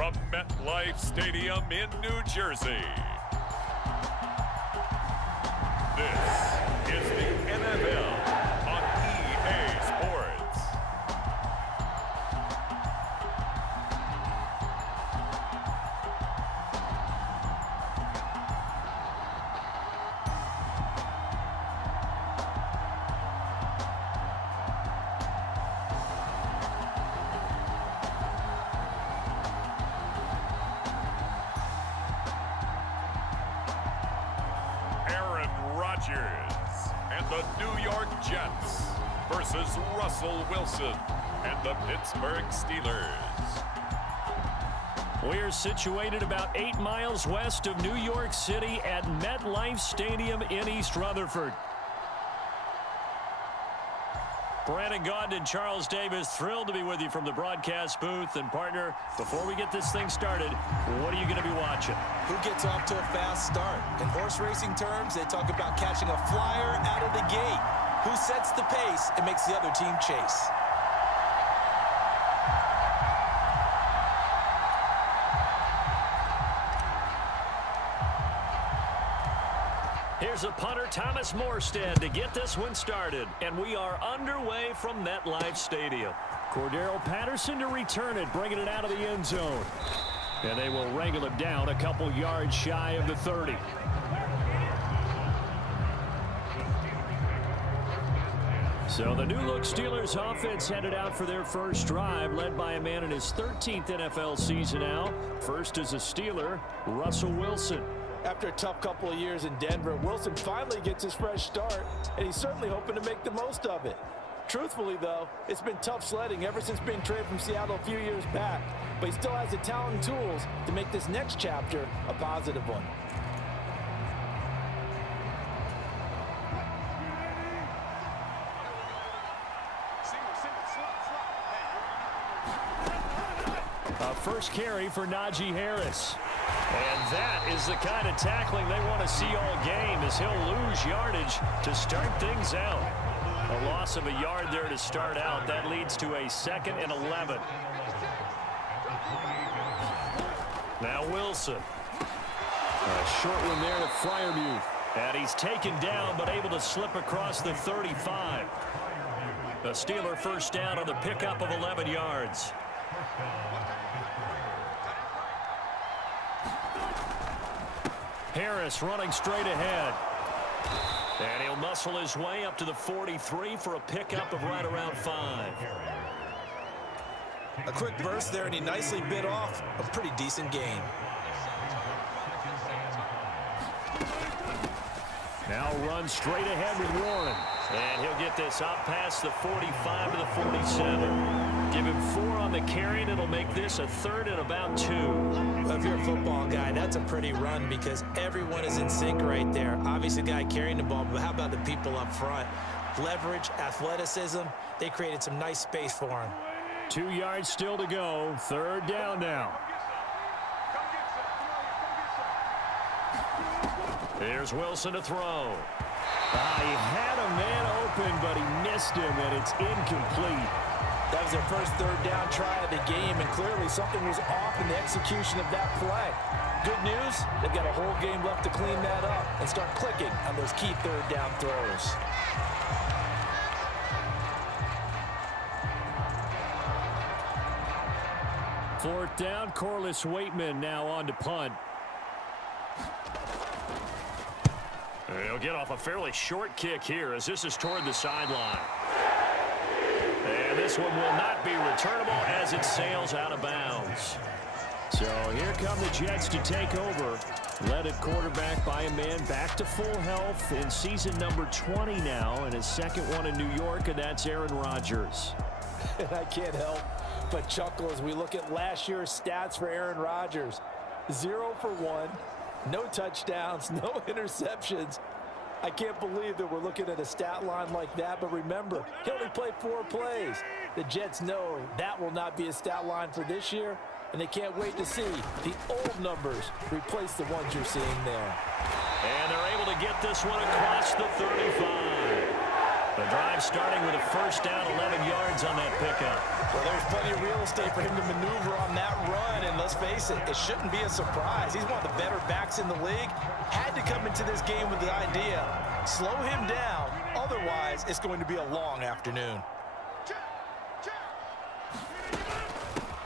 from MetLife Stadium in New Jersey. This is the NFL on EA Sports. And the New York Jets versus Russell Wilson and the Pittsburgh Steelers. We're situated about 8 miles west of New York City at MetLife Stadium in East Rutherford. Brandon Gaudin and Charles Davis, thrilled to be with you from the broadcast booth. And partner, before we get this thing started, what are you going to be watching? Who gets off to a fast start? In horse racing terms, they talk about catching a flyer out of the gate. Who sets the pace and makes the other team chase? Here's a punter, Thomas Morstead, to get this one started. And we are underway from MetLife Stadium. Cordero Patterson to return it, bringing it out of the end zone. And they will wrangle him down a couple yards shy of the 30. So the new-look Steelers offense headed out for their first drive, led by a man in his 13th NFL season now. First as a Steeler, Russell Wilson. After a tough couple of years in Denver, Wilson finally gets his fresh start, and he's certainly hoping to make the most of it. Truthfully, though, it's been tough sledding ever since being traded from Seattle a few years back, but he still has the talent and tools to make this next chapter a positive one. A first carry for Najee Harris. And that is the kind of tackling they want to see all game, as he'll lose yardage to start things out. A loss of a yard there to start out. That leads to a 2nd and 11. Now Wilson. A short one there to Freiermuth. And he's taken down but able to slip across the 35. The Steeler first down on the pickup of 11 yards. Harris running straight ahead. And he'll muscle his way up to the 43 for a pickup of right around 5. A quick burst there, and he nicely bit off a pretty decent gain. Now run straight ahead with Warren. And he'll get this up past the 45 to the 47. Give him 4 on the carry, and it'll make this a 3rd and about 2. Well, if you're a football guy, that's a pretty run because everyone is in sync right there. Obviously, the guy carrying the ball, but how about the people up front? Leverage, athleticism, they created some nice space for him. 2 yards still to go. 3rd down now. Here's Wilson to throw. He had a man open, but he missed him, and it's incomplete. That was their first 3rd down try of the game, and clearly something was off in the execution of that play. Good news, they've got a whole game left to clean that up and start clicking on those key 3rd down throws. Fourth down, Corliss Waitman now on to punt. He'll get off a fairly short kick here as this is toward the sideline. And this one will not be returnable as it sails out of bounds. So here come the Jets to take over. Led at quarterback by a man back to full health in season number 20 now, and his 2nd one in New York, and that's Aaron Rodgers. And I can't help but chuckle as we look at last year's stats for Aaron Rodgers. 0 for 1, no touchdowns, no interceptions. I can't believe that we're looking at a stat line like that, but remember, he only played 4 plays. The Jets know that will not be a stat line for this year, and they can't wait to see the old numbers replace the ones you're seeing there. And they're able to get this one across the 35. The drive starting with a first down, 11 yards on that pickup. Well, there's plenty of real estate for him to maneuver on that run, and let's face it, it shouldn't be a surprise. He's one of the better backs in the league. Had to come into this game with the idea, slow him down, otherwise it's going to be a long afternoon.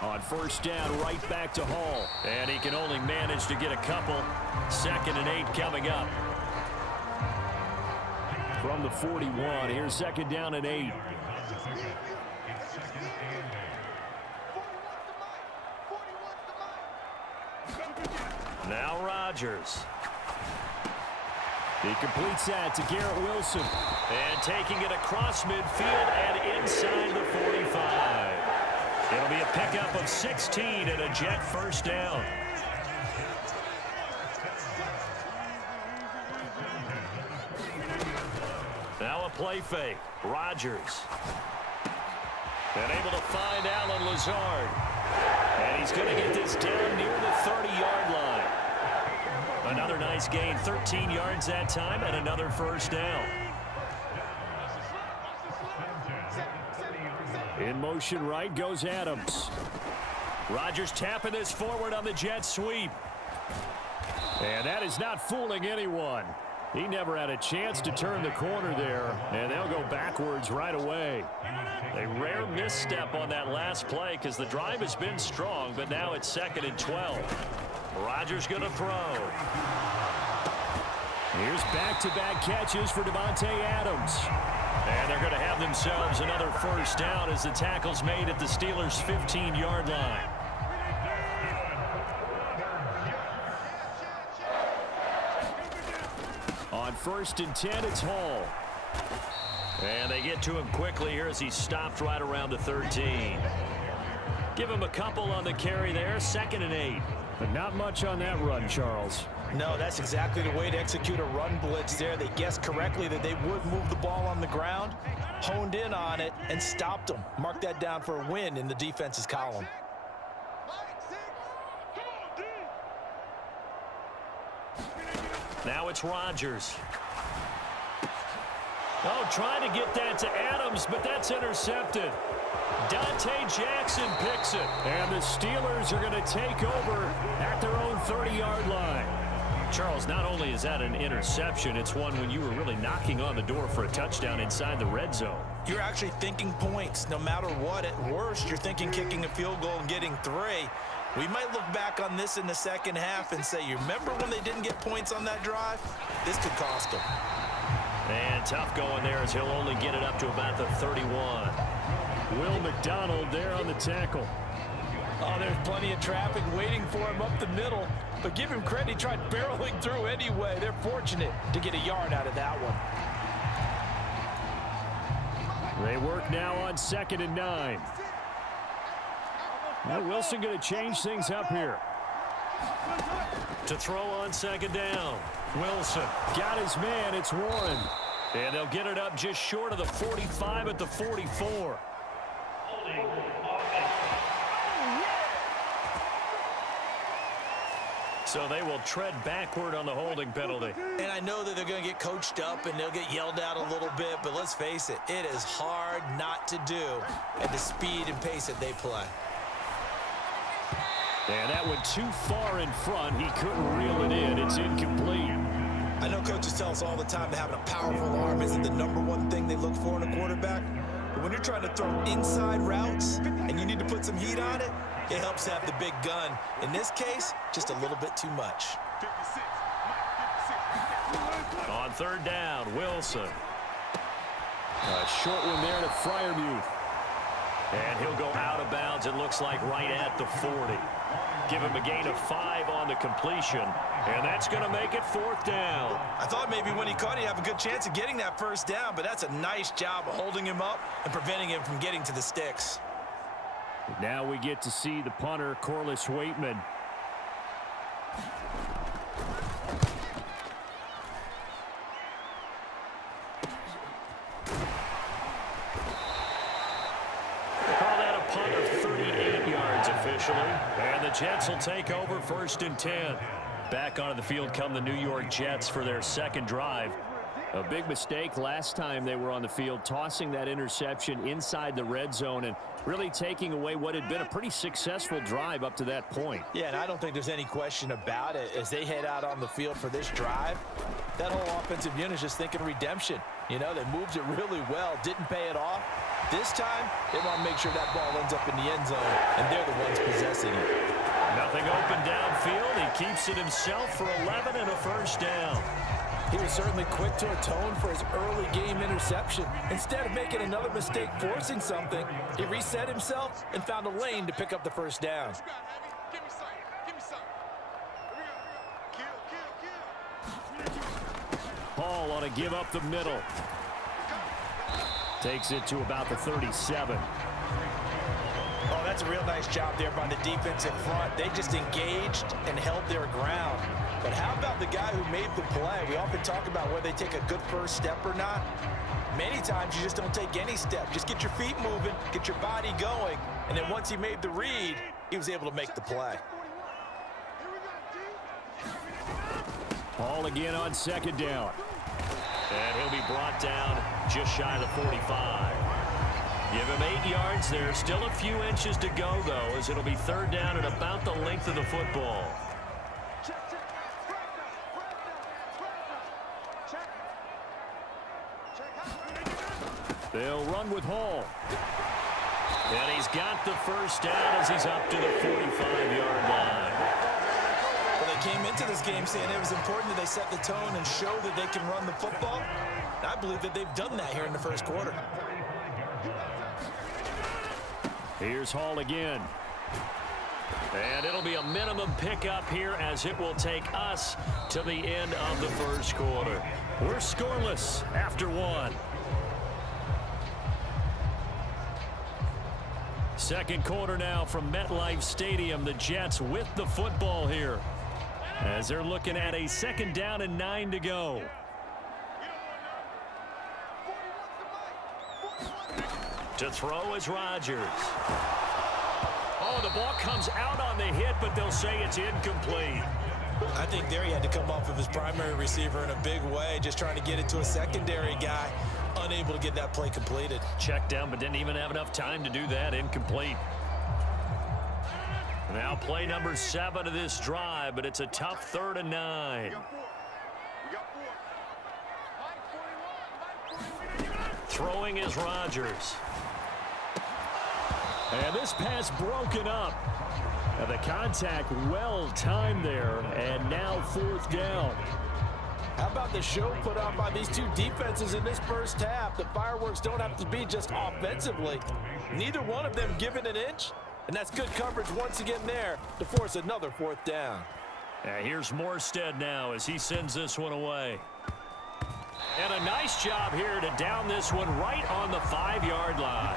On first down, right back to Hall. And he can only manage to get a couple. 2nd and 8 coming up. From the 41, here's 2nd down and 8. Now Rodgers. He completes that to Garrett Wilson. And taking it across midfield and inside the 45. It'll be a pickup of 16 and a Jet first down. Now a play fake. Rodgers. And able to find Alan Lazard. And he's going to get this down near the 30-yard line. Another nice gain, 13 yards that time, and another first down. In motion right goes Adams. Rodgers tapping this forward on the jet sweep. And that is not fooling anyone. He never had a chance to turn the corner there, and they'll go backwards right away. A rare misstep on that last play because the drive has been strong, but now it's 2nd and 12. Rodgers going to throw. Here's back-to-back catches for Devontae Adams. And they're going to have themselves another first down as the tackle's made at the Steelers' 15-yard line. On 1st and 10, it's Hall. And they get to him quickly here as he's stopped right around the 13. Give him a couple on the carry there, 2nd and 8. But not much on that run, Charles. No, that's exactly the way to execute a run blitz there. They guessed correctly that they would move the ball on the ground, honed in on it, and stopped them. Mark that down for a win in the defense's column. Now it's Rodgers. Oh, trying to get that to Adams, but that's intercepted. Dante Jackson picks it. And the Steelers are going to take over at their own 30-yard line. Charles, not only is that an interception, it's one when you were really knocking on the door for a touchdown inside the red zone. You're actually thinking points no matter what. At worst, you're thinking kicking a field goal and getting 3. We might look back on this in the second half and say, you remember when they didn't get points on that drive? This could cost them. And tough going there as he'll only get it up to about the 31. Will McDonald there on the tackle. Oh, there's plenty of traffic waiting for him up the middle. But give him credit, he tried barreling through anyway. They're fortunate to get a yard out of that one. They work now on 2nd and 9. Now Wilson going to change things up here. To throw on 2nd down. Wilson got his man. It's Warren. And they'll get it up just short of the 45 at the 44. So they will tread backward on the holding penalty. And I know that they're going to get coached up and they'll get yelled at a little bit, but let's face it, it is hard not to do at the speed and pace that they play. And that went too far in front. He couldn't reel it in. It's incomplete. I know coaches tell us all the time that having a powerful arm isn't the #1 thing they look for in a quarterback. But when you're trying to throw inside routes and you need to put some heat on it, it helps to have the big gun. In this case, just a little bit too much. On 3rd down, Wilson. A short one there to Freiermuth. And he'll go out of bounds, it looks like, right at the 40. Give him a gain of 5 on the completion. And that's going to make it 4th down. I thought maybe when he caught it, he'd have a good chance of getting that first down, but that's a nice job of holding him up and preventing him from getting to the sticks. Now we get to see the punter, Corliss Waitman. Call that a punt of 38 yards officially. And the Jets will take over 1st and 10. Back onto the field come the New York Jets for their 2nd drive. A big mistake last time they were on the field, tossing that interception inside the red zone and really taking away what had been a pretty successful drive up to that point. Yeah, and I don't think there's any question about it. As they head out on the field for this drive, that whole offensive unit is just thinking redemption. You know, they moved it really well, didn't pay it off. This time, they want to make sure that ball ends up in the end zone, and they're the ones possessing it. Nothing open downfield. He keeps it himself for 11 and a first down. He was certainly quick to atone for his early game interception. Instead of making another mistake forcing something, he reset himself and found a lane to pick up the first down. Hall on a give up the middle. Takes it to about the 37. Oh, that's a real nice job there by the defensive front. They just engaged and held their ground. But how about the guy who made the play? We often talk about whether they take a good first step or not. Many times you just don't take any step. Just get your feet moving, get your body going, and then once he made the read, he was able to make the play. Hall again on second down. And he'll be brought down just shy of the 45. Give him 8 yards there. Still a few inches to go, though, as it'll be third down and about the length of the football. They'll run with Hall. And he's got the first down as he's up to the 45-yard line. Well, they came into this game saying it was important that they set the tone and show that they can run the football. And I believe that they've done that here in the first quarter. Here's Hall again. And it'll be a minimum pickup here as it will take us to the end of the first quarter. We're scoreless after one. Second quarter now from MetLife Stadium. The Jets with the football here as they're looking at a second down and 9 to go. To throw is Rodgers. Oh, the ball comes out on the hit, but they'll say it's incomplete. I think there he had to come off of his primary receiver in a big way, just trying to get it to a secondary guy. Unable to get that play completed. Checked down, but didn't even have enough time to do that. Incomplete. Now play number 7 of this drive, but it's a tough 3rd and 9. Throwing is Rodgers. And this pass broken up. And the contact well timed there, and now 4th down. How about the show put on by these two defenses in this first half? The fireworks don't have to be just offensively. Neither one of them given an inch, and that's good coverage once again there to force another 4th down. Here's Morstead now as he sends this one away. And a nice job here to down this one right on the 5-yard line.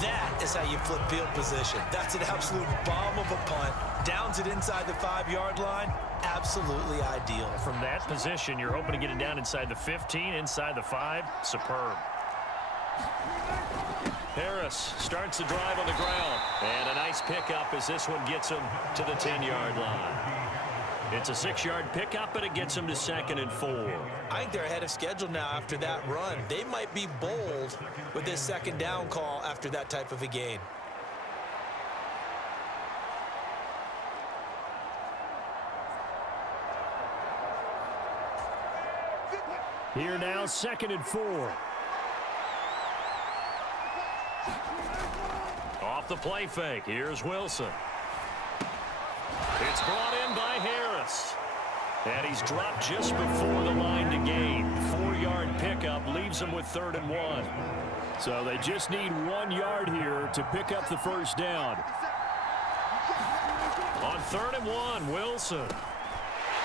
That is how you flip field position. That's an absolute bomb of a punt. Downs it inside the 5-yard line. Absolutely ideal. From that position, you're hoping to get it down inside the 15, inside the 5. Superb. Harris starts the drive on the ground. And a nice pickup as this one gets him to the 10-yard line. It's a 6-yard pickup, but it gets him to 2nd and 4. I think they're ahead of schedule now after that run. They might be bold with this 2nd down call after that type of a gain. Here now, 2nd and 4. Off the play fake. Here's Wilson. It's brought in by Harris. And he's dropped just before the line to gain. 4-yard pickup leaves him with 3rd and 1. So they just need 1 yard here to pick up the first down. On 3rd and 1, Wilson.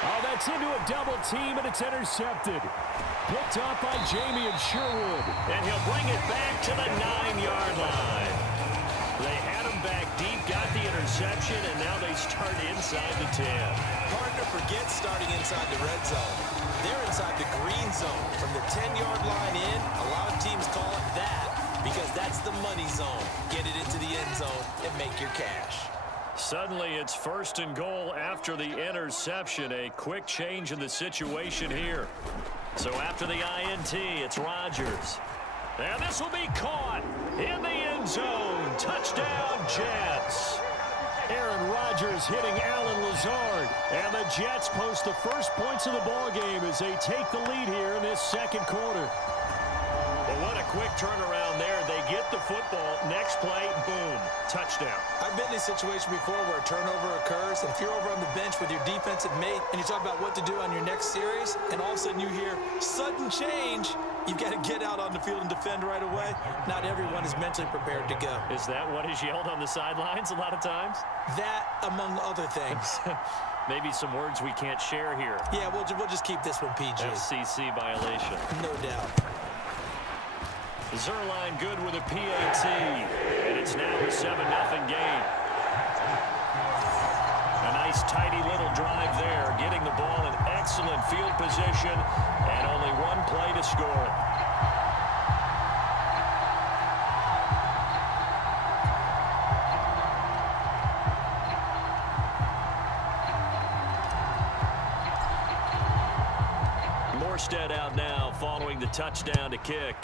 Oh, that's into a double team, and it's intercepted. Picked up by Jamie and Sherwood. And he'll bring it back to the 9-yard line. They had him back deep, got the interception, and now they start inside the 10. Partner forgets starting inside the red zone. They're inside the green zone. From the 10-yard line in, a lot of teams call it that because that's the money zone. Get it into the end zone and make your cash. Suddenly it's 1st and goal after the interception. A quick change in the situation here. So after the INT, it's Rodgers. And this will be caught in the end zone. Touchdown, Jets. Aaron Rodgers hitting Alan Lazard. And the Jets post the first points of the ball game as they take the lead here in this second quarter. Well, what a quick turnaround there. They get the football. Next play, boom, touchdown. I've been in a situation before where a turnover occurs, and if you're over on the bench with your defensive mate and you talk about what to do on your next series, and all of a sudden you hear sudden change, you've got to get out on the field and defend right away. Not everyone is mentally prepared to go. Is that what is yelled on the sidelines a lot of times? That, among other things. Maybe some words we can't share here. Yeah, we'll just keep this one PG. FCC violation. No doubt. Zerline good with a PAT, and it's now a 7-0 game. A nice tidy little drive there, getting the ball in excellent field position, and only one play to score it. Morstead out now following the touchdown to kick.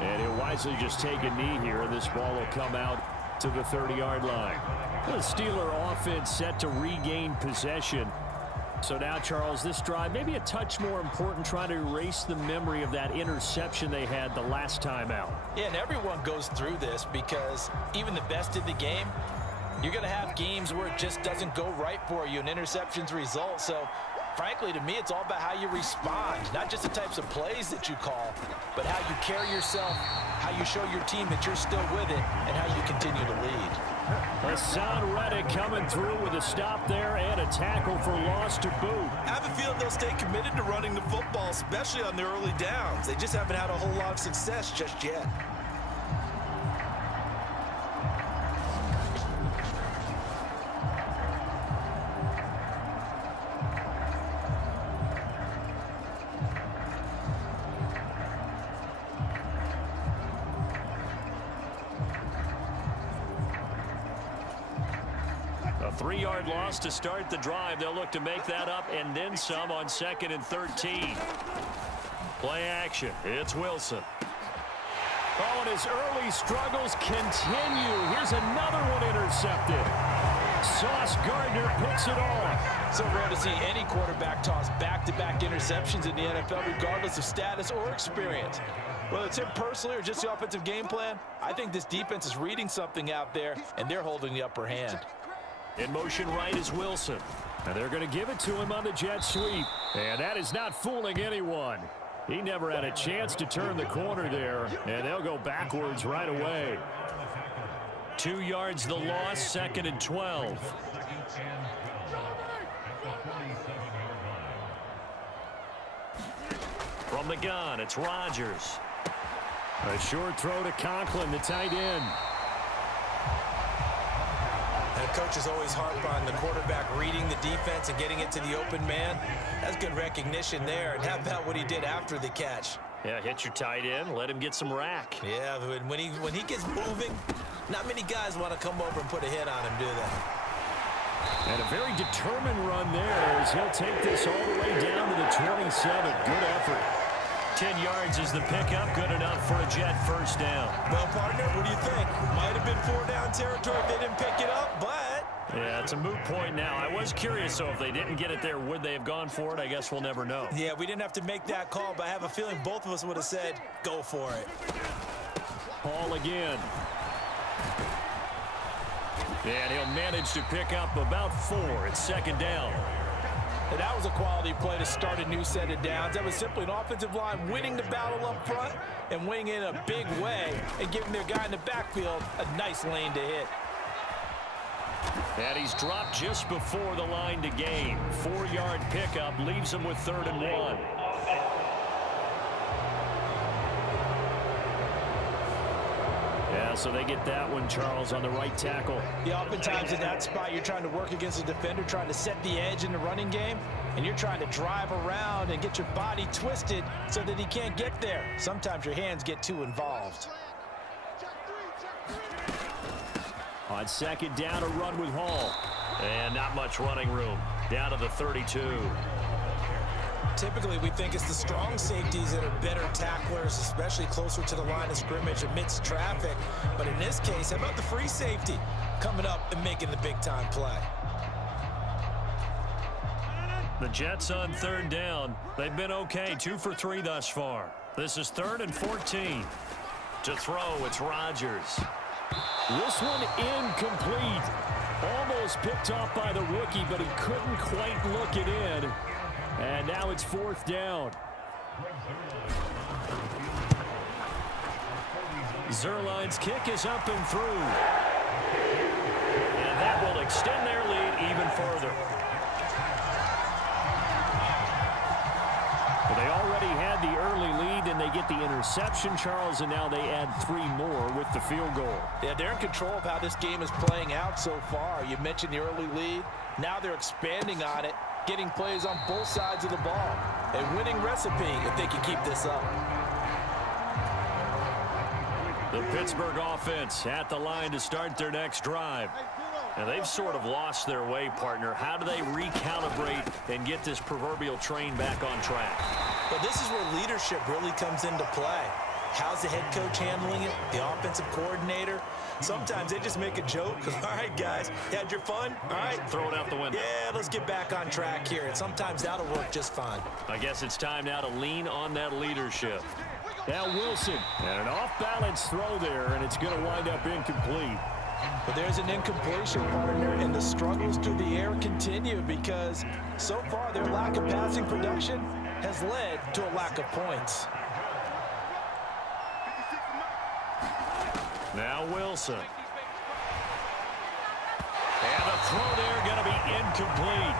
And he'll wisely just take a knee here, and this ball will come out to the 30-yard line. The Steeler offense set to regain possession. So now, Charles, this drive maybe a touch more important, trying to erase the memory of that interception they had the last time out. Yeah, and everyone goes through this because even the best in the game, you're going to have games where it just doesn't go right for you, and interceptions result. So, frankly, to me, it's all about how you respond, not just the types of plays that you call, but how you carry yourself, how you show your team that you're still with it, and how you continue to lead. Hassan Reddick coming through with a stop there and a tackle for loss to boot. I have a feeling they'll stay committed to running the football, especially on the early downs. They just haven't had a whole lot of success just yet. A 3-yard loss to start the drive. They'll look to make that up and then some on 2nd and 13. Play action. It's Wilson. Oh, and his early struggles continue. Here's another one intercepted. Sauce Gardner picks it off. So rare to see any quarterback toss back-to-back interceptions in the NFL, regardless of status or experience. Whether it's him personally or just the offensive game plan, I think this defense is reading something out there, and they're holding the upper hand. In motion right is Wilson. And they're going to give it to him on the jet sweep. And that is not fooling anyone. He never had a chance to turn the corner there, and they'll go backwards right away. 2 yards the loss, 2nd and 12. From the gun, it's Rodgers. A short throw to Conklin, the tight end. And coaches always harp on the quarterback reading the defense and getting it to the open man. That's good recognition there. And how about what he did after the catch? Yeah, hit your tight end, let him get some rack. Yeah, when he gets moving, not many guys want to come over and put a hit on him, do they? And a very determined run there as he'll take this all the way down to the 27. Good effort. 10 yards is the pickup, good enough for a Jet first down. Well, partner, what do you think? Might have been 4-down territory if they didn't pick it up, but... Yeah, it's a moot point now. I was curious, so if they didn't get it there, would they have gone for it? I guess we'll never know. Yeah, we didn't have to make that call, but I have a feeling both of us would have said, go for it. Ball again. And he'll manage to pick up about 4. It's 2nd down. And that was a quality play to start a new set of downs. That was simply an offensive line winning the battle up front and winning in a big way and giving their guy in the backfield a nice lane to hit. And he's dropped just before the line to gain. 4-yard pickup leaves him with 3rd and 1. Yeah, so they get that one, Charles, on the right tackle. Yeah, oftentimes in that spot, you're trying to work against a defender, trying to set the edge in the running game, and you're trying to drive around and get your body twisted so that he can't get there. Sometimes your hands get too involved. On second down, a run with Hall. And not much running room. Down to the 32. Typically, we think it's the strong safeties that are better tacklers, especially closer to the line of scrimmage amidst traffic. But in this case, how about the free safety coming up and making the big-time play? The Jets on third down. They've been okay, 2 for 3 thus far. This is 3rd and 14. To throw, it's Rodgers. This one incomplete. Almost picked off by the rookie, but he couldn't quite look it in. And now it's 4th down. Zerline's kick is up and through. And that will extend their lead even further. Well, they already had the early lead, and they get the interception, Charles, and now they add 3 more with the field goal. Yeah, they're in control of how this game is playing out so far. You mentioned the early lead. Now they're expanding on it, getting plays on both sides of the ball. A winning recipe if they can keep this up. The Pittsburgh offense at the line to start their next drive. And they've sort of lost their way, partner. How do they recalibrate and get this proverbial train back on track? Well, this is where leadership really comes into play. How's the head coach handling it? The offensive coordinator? Sometimes they just make a joke. All right, guys, you had your fun? All right. Throw it out the window. Yeah, let's get back on track here. And sometimes that'll work just fine. I guess it's time now to lean on that leadership. Now Wilson, and an off-balance throw there, and it's going to wind up incomplete. But there's an incompletion, partner, and the struggles through the air continue because so far their lack of passing production has led to a lack of points. Now Wilson. And the throw there going to be incomplete.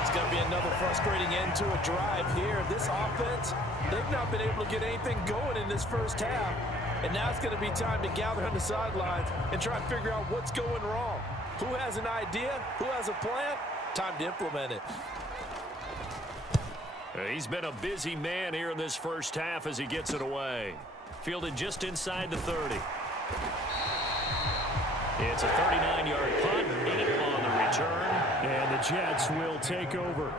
It's going to be another frustrating end to a drive here. This offense, they've not been able to get anything going in this first half. And now it's going to be time to gather on the sidelines and try and figure out what's going wrong. Who has an idea? Who has a plan? Time to implement it. He's been a busy man here in this first half as he gets it away. Fielded just inside the 30. It's a 39-yard punt on the return. And the Jets will take over.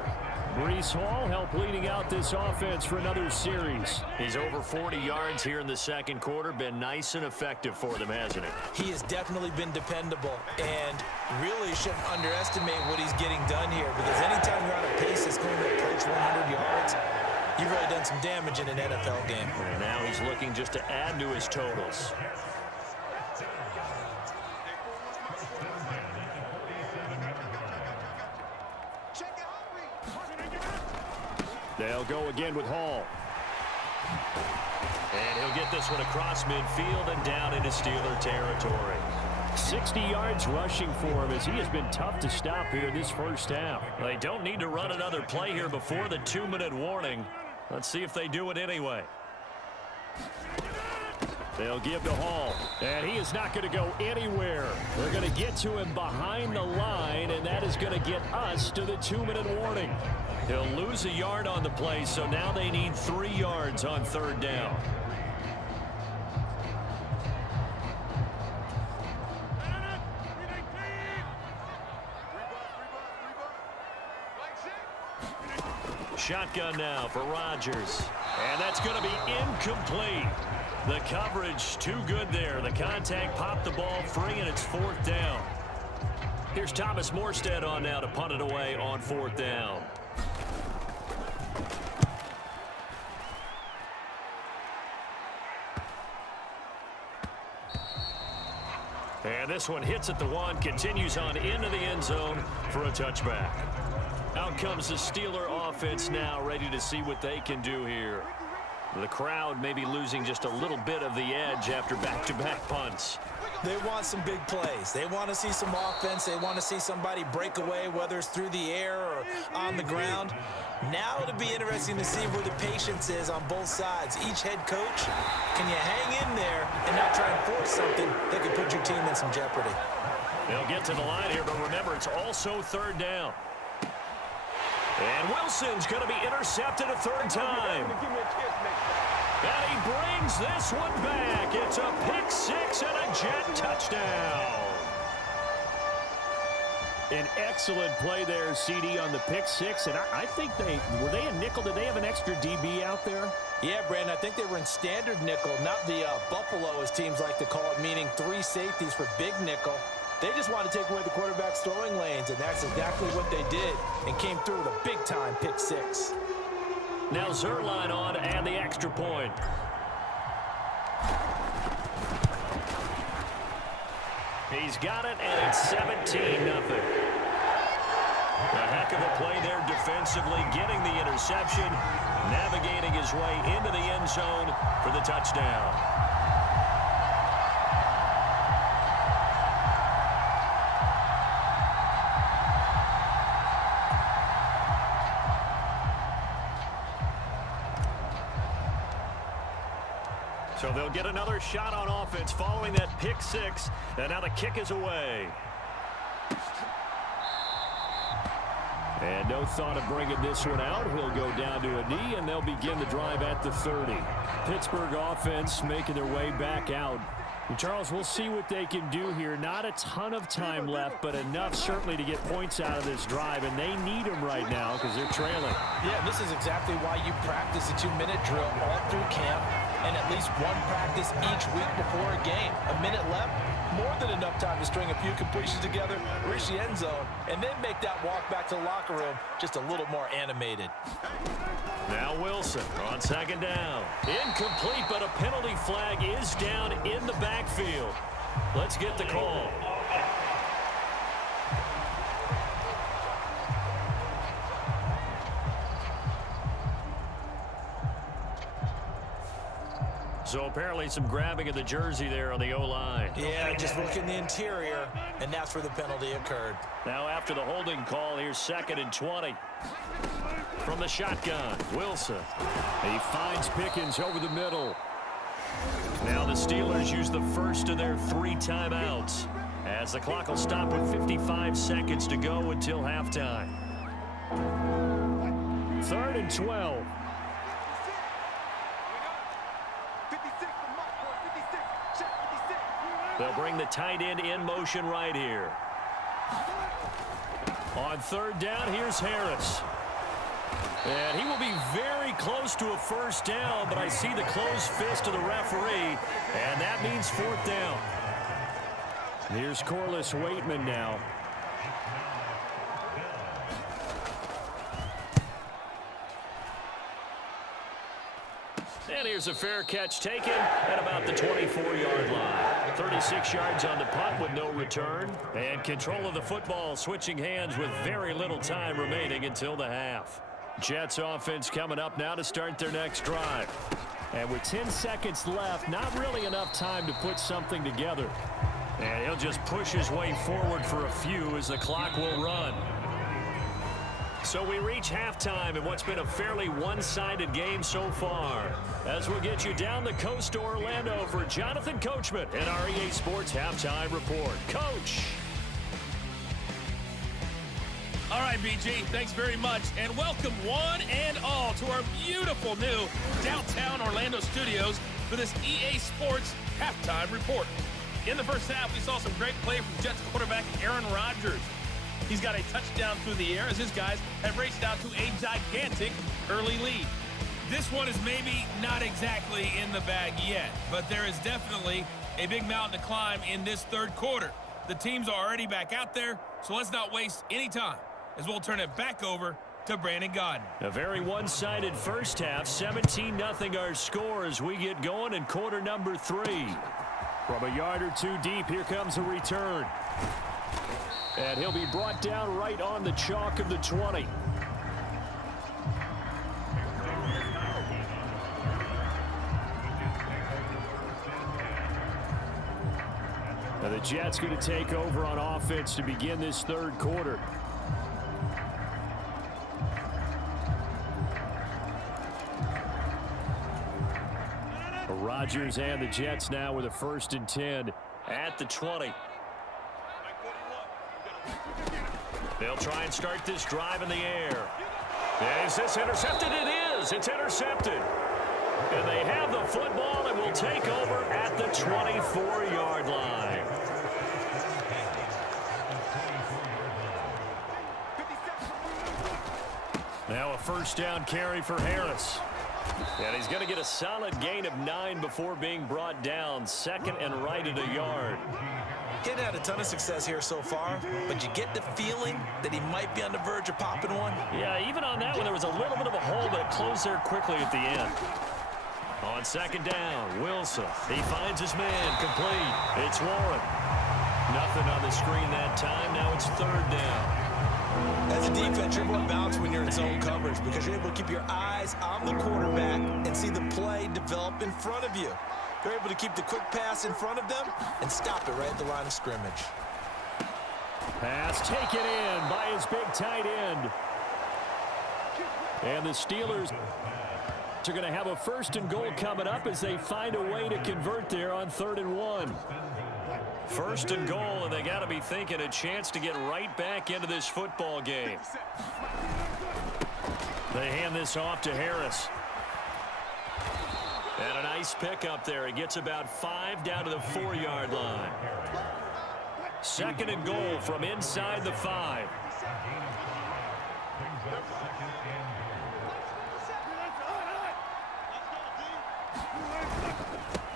Breece Hall helped leading out this offense for another series. He's over 40 yards here in the second quarter. Been nice and effective for them, hasn't he? He has definitely been dependable and really shouldn't underestimate what he's getting done here because anytime you're on a pace that's going to approach 100 yards, you've really done some damage in an NFL game. And now he's looking just to add to his totals. They'll go again with Hall. And he'll get this one across midfield and down into Steeler territory. 60 yards rushing for him as he has been tough to stop here this first half. They don't need to run another play here before the 2-minute warning. Let's see if they do it anyway. They'll give to Hall, and he is not going to go anywhere. They're going to get to him behind the line, and that is going to get us to the 2-minute warning. He'll lose a yard on the play, so now they need 3 yards on third down. Shotgun now for Rodgers. And that's going to be incomplete. The coverage too good there. The contact popped the ball free, and it's 4th down. Here's Thomas Morstead on now to punt it away on 4th down. And this one hits at the 1, continues on into the end zone for a touchback. Out comes the Steeler offense now, ready to see what they can do here. The crowd may be losing just a little bit of the edge after back-to-back punts. They want some big plays. They want to see some offense. They want to see somebody break away, whether it's through the air or on the ground. Now it'll be interesting to see where the patience is on both sides. Each head coach, can you hang in there and not try and force something that could put your team in some jeopardy? They'll get to the line here, but remember, it's also third down. And Wilson's going to be intercepted a third time. And he brings this one back. It's a pick 6 and a Jet touchdown. An excellent play there, CD, on the pick six. And I think were they a nickel? Did they have an extra DB out there? Yeah, Brandon, I think they were in standard nickel, not the Buffalo, as teams like to call it, meaning 3 safeties for big nickel. They just wanted to take away the quarterback's throwing lanes, and that's exactly what they did, and came through with a big-time pick six. Now Zerline on and the extra point. He's got it, and it's 17-0. A heck of a play there defensively, getting the interception, navigating his way into the end zone for the touchdown. So they'll get another shot on offense following that pick six, and now the kick is away. And no thought of bringing this one out. He'll go down to a knee, and they'll begin the drive at the 30. Pittsburgh offense making their way back out. And Charles, we'll see what they can do here. Not a ton of time left, but enough certainly to get points out of this drive, and they need them right now because they're trailing. Yeah, this is exactly why you practice a 2-minute drill all through camp and at least one practice each week before a game. A minute left, more than enough time to string a few completions together, reach the end zone, and then make that walk back to the locker room just a little more animated. Now Wilson on second down. Incomplete, but a penalty flag is down in the backfield. Let's get the call. So apparently some grabbing of the jersey there on the O-line. Yeah, just look in the interior, and that's where the penalty occurred. Now after the holding call, here's 2nd and 20. From the shotgun, Wilson. He finds Pickens over the middle. Now the Steelers use the first of their 3 timeouts, as the clock will stop with 55 seconds to go until halftime. 3rd and 12. They'll bring the tight end in motion right here. On 3rd down, here's Harris. And he will be very close to a first down, but I see the closed fist of the referee, and that means 4th down. Here's Corliss Waitman now. And here's a fair catch taken at about the 24-yard line. 36 yards on the punt with no return. And control of the football switching hands with very little time remaining until the half. Jets offense coming up now to start their next drive. And with 10 seconds left, not really enough time to put something together. And he'll just push his way forward for a few as the clock will run. So we reach halftime in what's been a fairly one-sided game so far. As we'll get you down the coast to Orlando for Jonathan Coachman and our EA Sports Halftime Report. Coach! All right, BG, thanks very much, and welcome one and all to our beautiful new downtown Orlando studios for this EA Sports Halftime Report. In the first half, we saw some great play from Jets quarterback Aaron Rodgers. He's got a touchdown through the air as his guys have raced out to a gigantic early lead. This one is maybe not exactly in the bag yet, but there is definitely a big mountain to climb in this 3rd quarter. The teams are already back out there, so let's not waste any time as we'll turn it back over to Brandon Godden. A very one-sided first half, 17-0 our score as we get going in quarter number 3. From a yard or 2 deep, here comes a return. And he'll be brought down right on the chalk of the 20. Now the Jets going to take over on offense to begin this 3rd quarter. Rodgers and the Jets now with a 1st and 10 at the 20. They'll try and start this drive in the air. Is this intercepted? It is. It's intercepted. And they have the football and will take over at the 24-yard line. first down carry for Harris. And he's going to get a solid gain of 9 before being brought down. Second and right at a yard. He hadn't had a ton of success here so far, but you get the feeling that he might be on the verge of popping one. Yeah, even on that one, there was a little bit of a hole, but it closed there quickly at the end. On second down, Wilson. He finds his man, complete. It's Warren. Nothing on the screen that time. Now it's third down. As a defense, you're more balanced when you're in zone coverage because you're able to keep your eyes on the quarterback and see the play develop in front of you. You're able to keep the quick pass in front of them and stop it right at the line of scrimmage. Pass taken in by his big tight end. And the Steelers are going to have a first and goal coming up as they find a way to convert there on 3rd and 1. First and goal, and they got to be thinking a chance to get right back into this football game. They hand this off to Harris. And a nice pickup there. He gets about 5 down to the 4-yard line. Second and goal from inside the 5.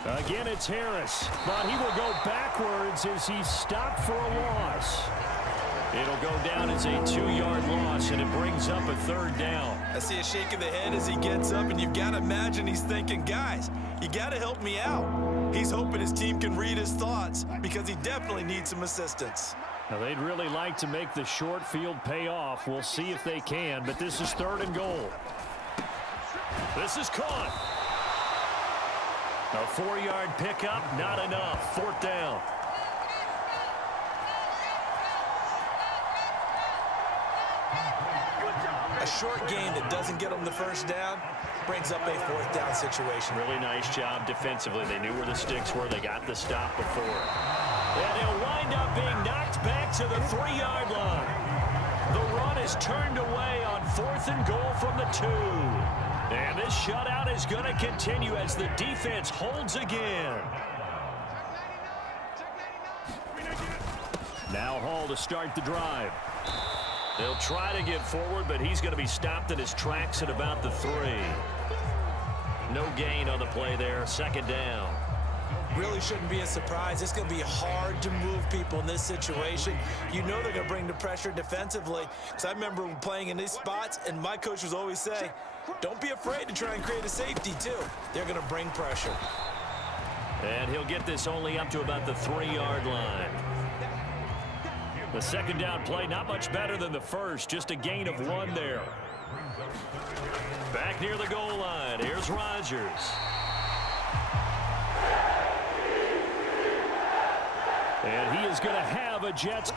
Again, it's Harris, but he will go backwards as he's stopped for a loss. It'll go down as a 2-yard loss, and it brings up a 3rd down. I see a shake of the head as he gets up, and you've got to imagine he's thinking, guys, you got to help me out. He's hoping his team can read his thoughts because he definitely needs some assistance. Now, they'd really like to make the short field pay off. We'll see if they can, but this is 3rd and goal. This is caught. A 4-yard pickup, not enough. 4th down. A short game that doesn't get them the first down brings up a 4th down situation. Really nice job defensively. They knew where the sticks were. They got the stop before. And he'll wind up being knocked back to the 3-yard line. The run is turned away on 4th and goal from the 2. And this shutout is going to continue as the defense holds again. Now Hall to start the drive. They'll try to get forward, but he's going to be stopped in his tracks at about the 3. No gain on the play there. 2nd down. Really shouldn't be a surprise. It's going to be hard to move people in this situation. You know they're going to bring the pressure defensively. Because I remember playing in these spots, and my coach was always saying, don't be afraid to try and create a safety, too. They're going to bring pressure. And he'll get this only up to about the 3-yard line. The 2nd down play, not much better than the first. Just a gain of 1 there. Back near the goal line. Here's Rodgers. And he is going to have a Jets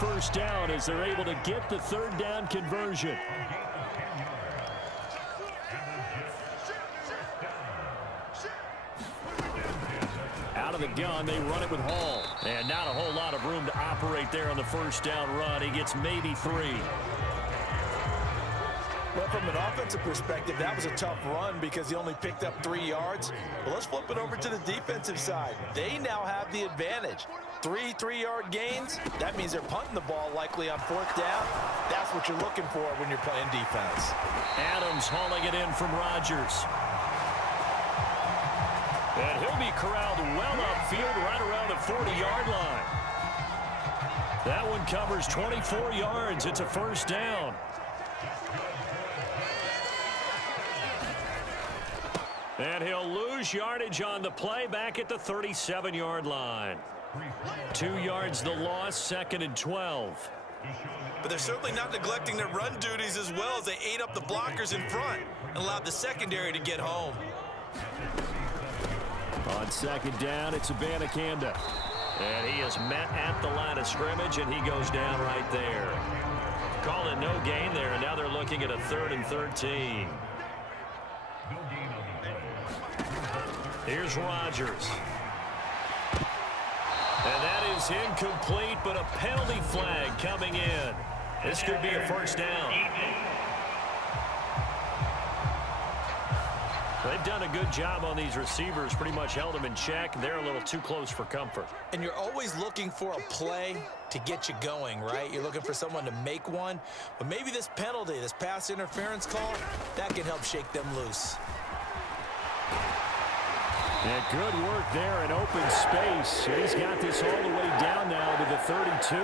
first down as they're able to get the 3rd down conversion. Out of the gun, they run it with Hall. And not a whole lot of room to operate there on the first down run. He gets maybe 3. Well, from an offensive perspective, that was a tough run because he only picked up 3 yards. Well, let's flip it over to the defensive side. They now have the advantage. 3 3-yard gains. That means they're punting the ball likely on 4th down. That's what you're looking for when you're playing defense. Adams hauling it in from Rodgers. And he'll be corralled well upfield right around the 40-yard line. That one covers 24 yards. It's a 1st down. And he'll lose yardage on the play back at the 37-yard line. 2 yards the loss, 2nd and 12. But they're certainly not neglecting their run duties as well as they ate up the blockers in front and allowed the secondary to get home. On 2nd down, it's Abanikanda. And he is met at the line of scrimmage, and he goes down right there. Call it no gain there, and now they're looking at a 3rd and 13. Here's Rodgers. And that is incomplete, but a penalty flag coming in. This could be a 1st down. They've done a good job on these receivers, pretty much held them in check. They're a little too close for comfort. And you're always looking for a play to get you going, right? You're looking for someone to make one. But maybe this penalty, this pass interference call, that can help shake them loose. Yeah, good work there in open space. He's got this all the way down now to the 32.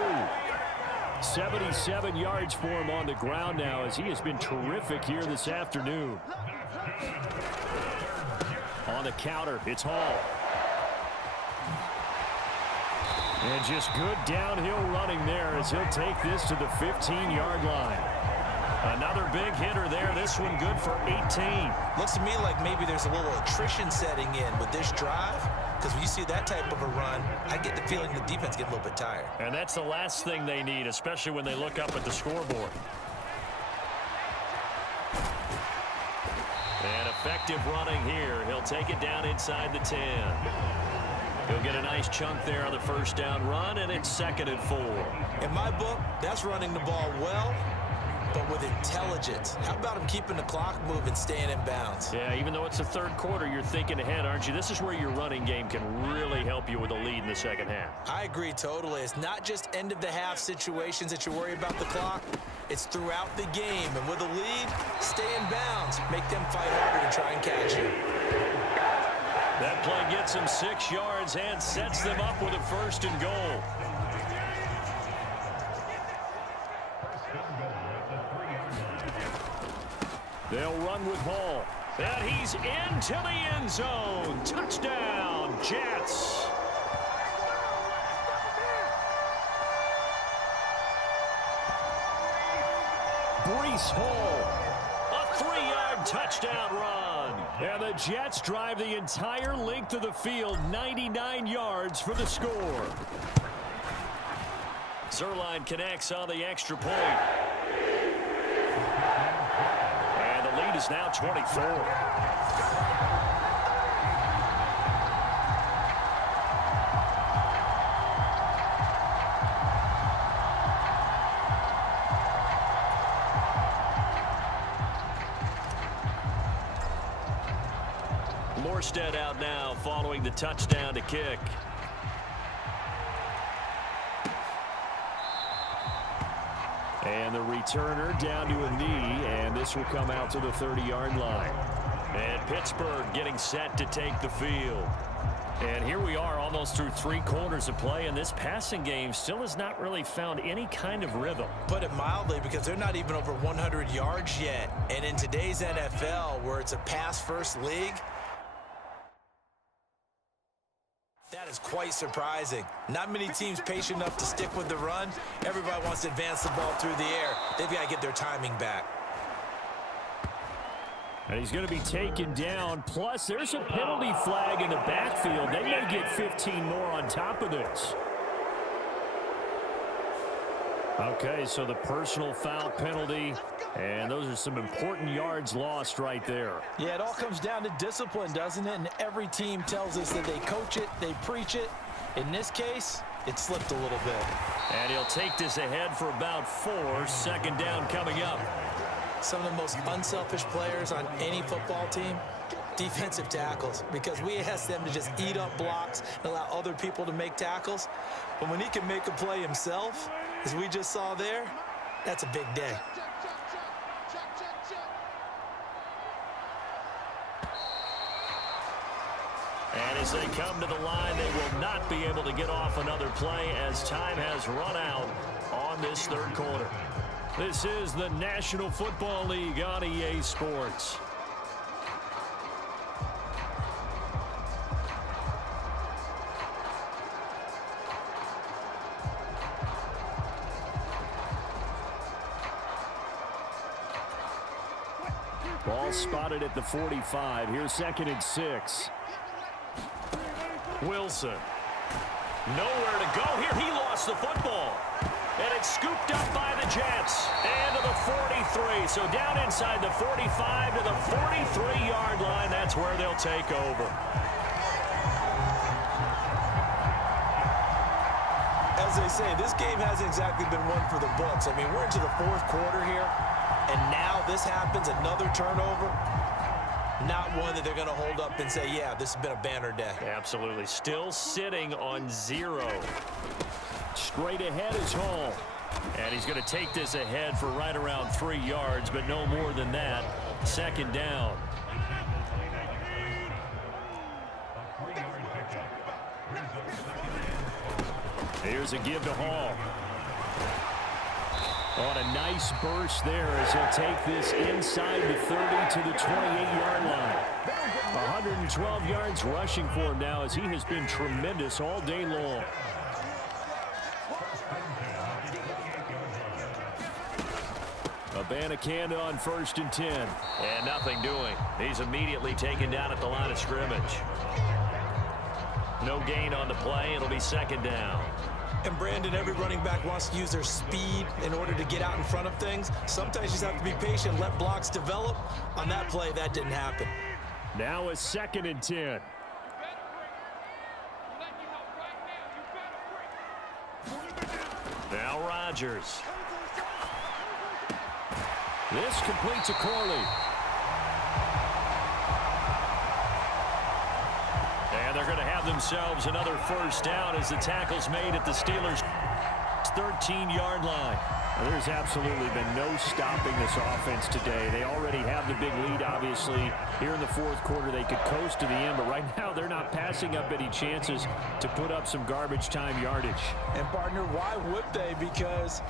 77 yards for him on the ground now as he has been terrific here this afternoon. On the counter, it's Hall. And just good downhill running there as he'll take this to the 15-yard line. Another big hitter there. This one good for 18. Looks to me like maybe there's a little attrition setting in with this drive. Because when you see that type of a run, I get the feeling the defense gets a little bit tired. And that's the last thing they need, especially when they look up at the scoreboard. And effective running here. He'll take it down inside the 10. He'll get a nice chunk there on the first down run, and it's 2nd and 4. In my book, that's running the ball well, but with intelligence. How about him keeping the clock moving, staying in bounds? Yeah, even though it's the third quarter, you're thinking ahead, aren't you? This is where your running game can really help you with a lead in the second half. I agree totally. It's not just end-of-the-half situations that you worry about the clock. It's throughout the game. And with a lead, stay in bounds. Make them fight harder to try and catch you. That play gets them 6 yards and sets them up with a 1st and goal. They'll run with Hall. And he's into the end zone. Touchdown, Jets. Breece Hall. A 3-yard touchdown run. And the Jets drive the entire length of the field, 99 yards for the score. Zerline connects on the extra point. And the lead is now 24. Morstead out now following the touchdown to kick. And the returner down to a knee, and this will come out to the 30-yard line. And Pittsburgh getting set to take the field. And here we are almost through 3 quarters of play, and this passing game still has not really found any kind of rhythm. Put it mildly, because they're not even over 100 yards yet. And in today's NFL, where it's a pass-first league, that is quite surprising. Not many teams patient enough to stick with the run. Everybody wants to advance the ball through the air. They've got to get their timing back. And he's going to be taken down. Plus, there's a penalty flag in the backfield. They may get 15 more on top of this. Okay, so the personal foul penalty, and those are some important yards lost right there. Yeah, it all comes down to discipline, doesn't it? And every team tells us that they coach it, they preach it. In this case, it slipped a little bit. And he'll take this ahead for about 4. 2nd down coming up. Some of the most unselfish players on any football team, defensive tackles, because we ask them to just eat up blocks and allow other people to make tackles. But when he can make a play himself, as we just saw there, that's a big day. And as they come to the line, they will not be able to get off another play as time has run out on this 3rd quarter. This is the National Football League on EA Sports. Ball spotted at the 45. Here's 2nd and 6. Wilson. Nowhere to go here. He lost the football. And it's scooped up by the Jets. And to the 43. So down inside the 45 to the 43-yard line. That's where they'll take over. As they say, this game hasn't exactly been one for the books. I mean, we're into the 4th quarter here. And now this happens, another turnover. not one that they're going to hold up and say, yeah, this has been a banner day. Absolutely. Still sitting on 0. Straight ahead is Hall. And he's going to take this ahead for right around 3 yards, but no more than that. Second down. Here's a give to Hall. On a nice burst there as he'll take this inside the 30 to the 28-yard line. 112 yards rushing for him now as he has been tremendous all day long. Abanikanda on 1st and 10. And nothing doing. He's immediately taken down at the line of scrimmage. No gain on the play. It'll be second down. And Brandon, every running back wants to use their speed in order to get out in front of things. Sometimes you just have to be patient, let blocks develop. On that play, that didn't happen. Now a 2nd and 10. Now Rodgers. This completes a Corley. And they're going to have themselves another first down as the tackle's made at the Steelers' 13-yard line. Well, there's absolutely been no stopping this offense today. They already have the big lead, obviously. Here in the 4th quarter, they could coast to the end, but right now they're not passing up any chances to put up some garbage time yardage. And, partner, why would they? Because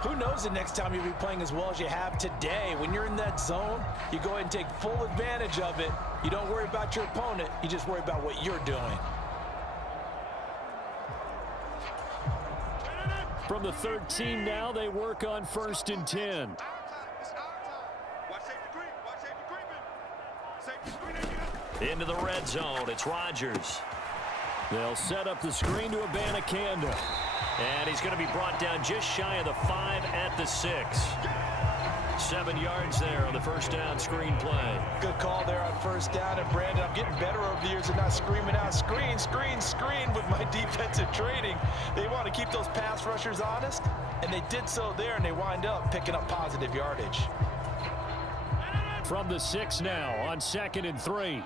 who knows the next time you'll be playing as well as you have today. When you're in that zone, you go ahead and take full advantage of it. You don't worry about your opponent. You just worry about what you're doing. From the 13 now, they work on 1st and 10. Into the red zone. It's Rodgers. They'll set up the screen to Abanikanda. And he's going to be brought down just shy of the 5 at the 6. 7 yards there on the first down screen play. Good call there on first down. And, Brandon, I'm getting better over the years at not screaming out, screen, screen, screen with my defensive training. They want to keep those pass rushers honest, and they did so there, and they wind up picking up positive yardage. From the 6 now on 2nd and 3.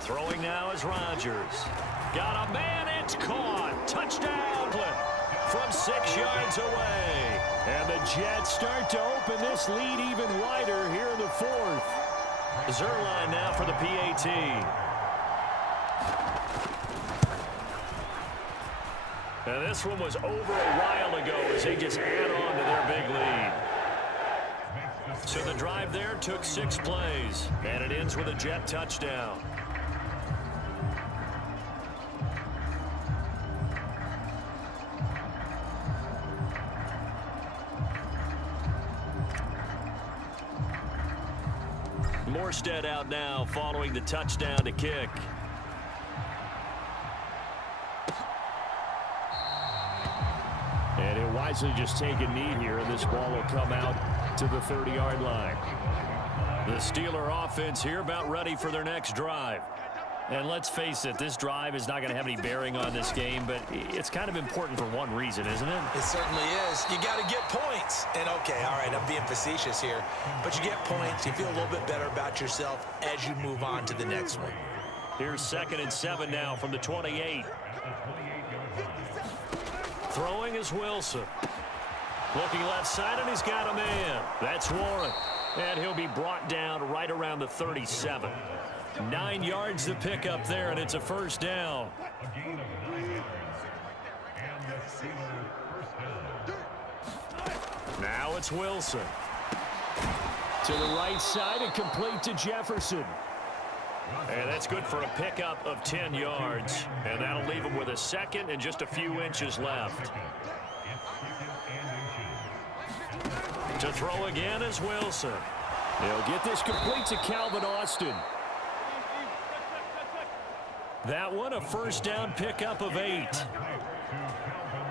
Throwing now is Rodgers. Got a man, it's caught. Touchdown from 6 yards away. And the Jets start to open this lead even wider here in the 4th. Zerline now for the PAT. Now this one was over a while ago as they just add on to their big lead. So the drive there took 6 plays, and it ends with a Jet touchdown. Morstead out now following the touchdown to kick. And he'll wisely just take a knee here, and this ball will come out to the 30-yard line. The Steeler offense here about ready for their next drive. And let's face it, this drive is not going to have any bearing on this game, but it's kind of important for one reason, isn't it? It certainly is. You got to get points. And, okay, all right, I'm being facetious here. But you get points. You feel a little bit better about yourself as you move on to the next one. Here's 2nd and 7 now from the 28. Throwing is Wilson. Looking left side, and he's got a man. That's Warren. And he'll be brought down right around the 37. 9 yards to pick up there, and it's a first down. Now it's Wilson. To the right side and complete to Jefferson. And that's good for a pickup of 10 yards. And that'll leave him with a 2nd and just a few inches left. To throw again is Wilson. They'll get this complete to Calvin Austin. That one, a first down pickup of 8.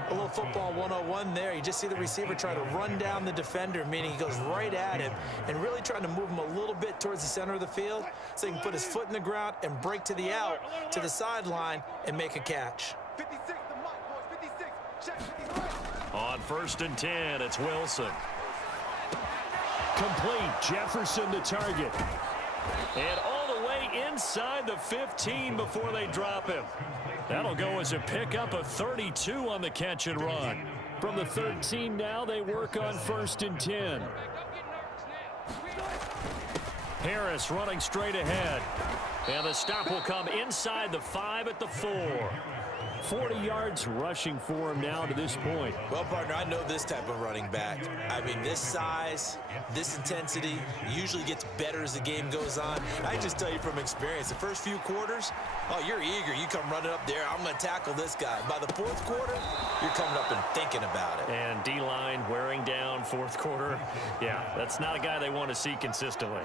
A little football 101 there. You just see the receiver try to run down the defender, meaning he goes right at him and really trying to move him a little bit towards the center of the field so he can put his foot in the ground and break to the out, to the sideline, and make a catch. 56, the mic, boys, 56. Check 56. On 1st and 10, it's Wilson. Complete. Jefferson the target. And all the way inside the 15 before they drop him. That'll go as a pickup of 32 on the catch and run. From the 13 now, they work on 1st and 10. Harris running straight ahead. And the stop will come inside the 5 at the 4. 40 yards rushing for him now to this point. Well, partner, I know this type of running back. I mean, this size, this intensity usually gets better as the game goes on. I just tell you from experience, the first few quarters, oh, you're eager. You come running up there, I'm going to tackle this guy. By the 4th quarter, you're coming up and thinking about it. And D-line wearing down 4th quarter. Yeah, that's not a guy they want to see consistently.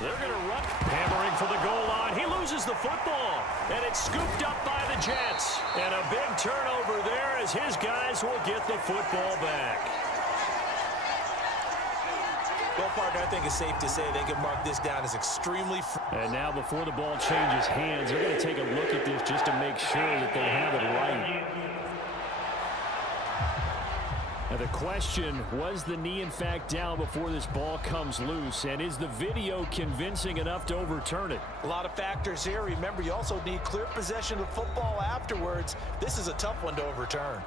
They're going to run. Hammering for the goal line. He loses the football. And it's scooped up by the Jets. And a big turnover there as his guys will get the football back. Well, partner, I think it's safe to say they can mark this down as extremely... And now before the ball changes hands, they're going to take a look at this just to make sure that they have it right. Now the question, was the knee in fact down before this ball comes loose? And is the video convincing enough to overturn it? A lot of factors here. Remember, you also need clear possession of football afterwards. This is a tough one to overturn.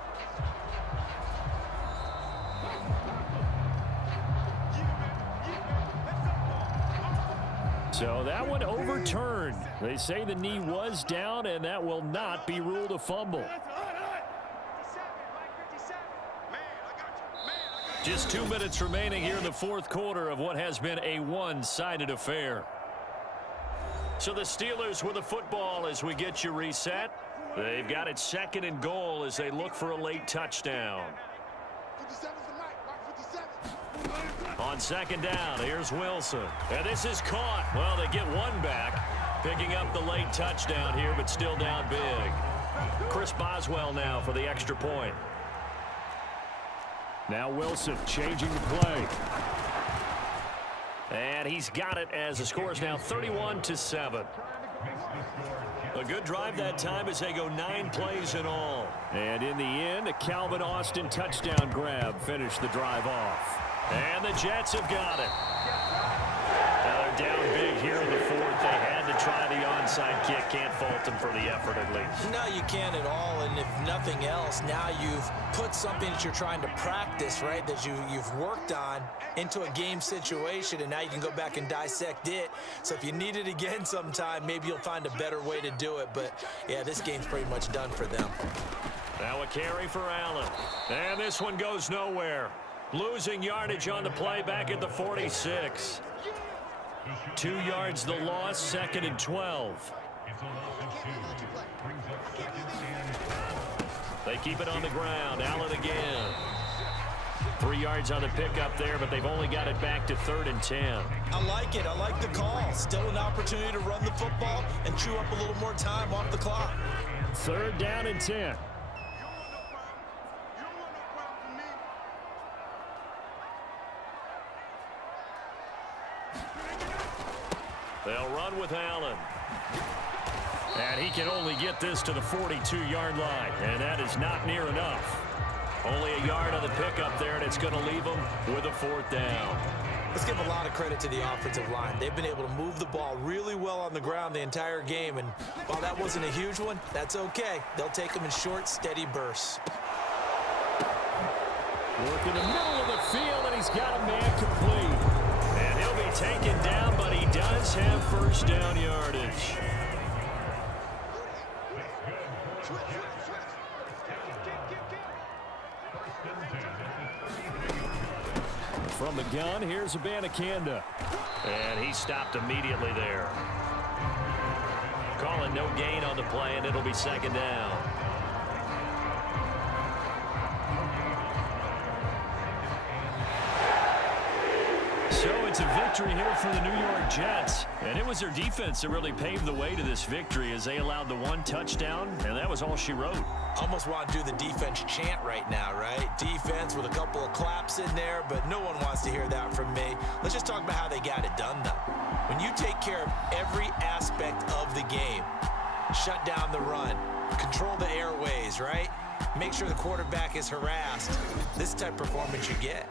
So that one overturned. They say the knee was down, and that will not be ruled a fumble. Just 2 minutes remaining here in the 4th quarter of what has been a one-sided affair. So the Steelers with the football as we get you reset. They've got it 2nd and goal as they look for a late touchdown. On 2nd down, here's Wilson. And this is caught. Well, they get one back, picking up the late touchdown here, but still down big. Chris Boswell now for the extra point. Now Wilson changing the play. And he's got it as the score is now 31-7. A good drive that time as they go 9 plays in all. And in the end, a Calvin Austin touchdown grab finished the drive off. And the Jets have got it. Now they're down big here in the 4th. They had to try the onside kick. Can't fault them for the effort at least. No, you can't at all. And if nothing else, now you've put something that you're trying to practice, right, that you've worked on into a game situation, and now you can go back and dissect it. So if you need it again sometime, maybe you'll find a better way to do it. But, yeah, this game's pretty much done for them. Now a carry for Allen. And this one goes nowhere. Losing yardage on the play back at the 46. 2 yards the loss, 2nd and 12. They keep it on the ground. Allen again. 3 yards on the pickup there, but they've only got it back to 3rd and 10. I like it. I like the call. Still an opportunity to run the football and chew up a little more time off the clock. 3rd down and 10. They'll run with Allen. And he can only get this to the 42-yard line, and that is not near enough. Only a yard on the pickup there, and it's going to leave them with a 4th down. Let's give a lot of credit to the offensive line. They've been able to move the ball really well on the ground the entire game, and while that wasn't a huge one, that's okay. They'll take them in short, steady bursts. Work in the middle of the field, and he's got a man complete. And he'll be taken down, but he does have 1st down yardage. From the gun, here's Abanikanda. And he stopped immediately there. Calling no gain on the play, and it'll be 2nd down. So it's a victory here for the New York Jets. And it was their defense that really paved the way to this victory as they allowed the 1 touchdown, and that was all she wrote. Almost want to do the defense chant right now, right? Defense with a couple of claps in there, but no one wants to hear that from me. Let's just talk about how they got it done, though. When you take care of every aspect of the game, shut down the run, control the airways, right? make sure the quarterback is harassed. This type of performance you get.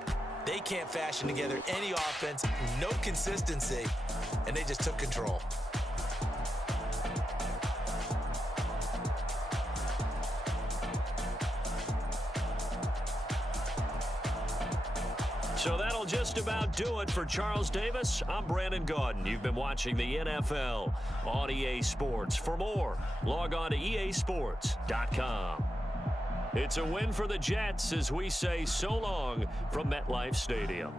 They can't fashion together any offense, no consistency, and they just took control. So that'll just about do it for Charles Davis. I'm Brandon Gaudin. You've been watching the NFL on EA Sports. For more, log on to easports.com. It's a win for the Jets as we say so long from MetLife Stadium.